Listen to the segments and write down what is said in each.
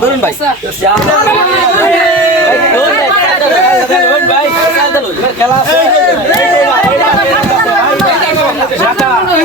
ধরুন ভাই। খেলা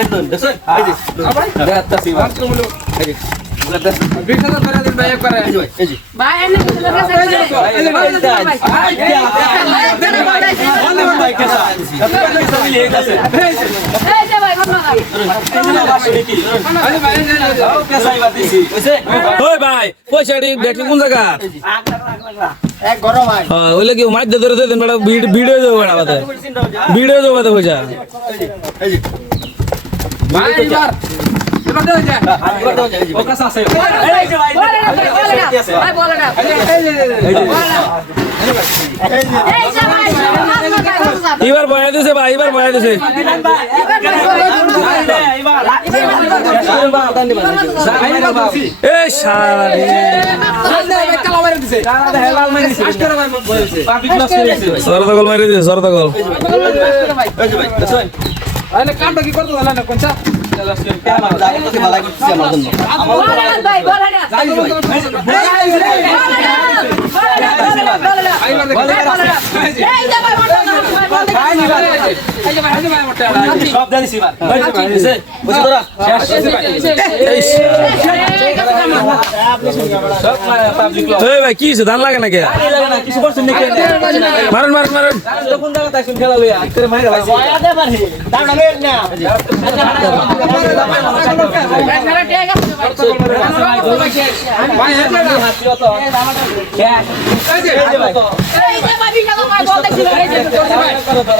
একদম বিশ হাজার টাকা দিন ভাই একবার ভাই এনে ভাই ভাই পয়সা দেখলি কোন জায়গা ওইলে কি মাছ ধরে দেন বেড়া ভিড় হয়ে যাব বেড়া ভিড় হয়ে যাব পয়সা বলে না এবার বয়া দিছে ভাই এবার বয়া দিছে। কোনটা সব জানিস এবার বুঝি তোরা ভাই কি হয়েছে ধান লাগে নাকি মারুন মারুন মারুন খেলা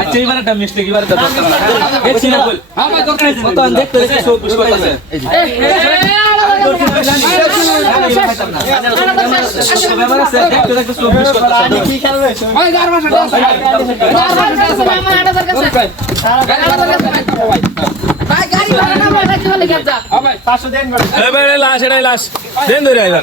আচ্ছা এবার একটা মিস্টেক এবার একটা দরকার এই ছিল বল আমার দরকার আছে তো আমি দেখতে দেখতে সব পুশ করতেছে লাশ এটাই লাশ দেন ধরে এবার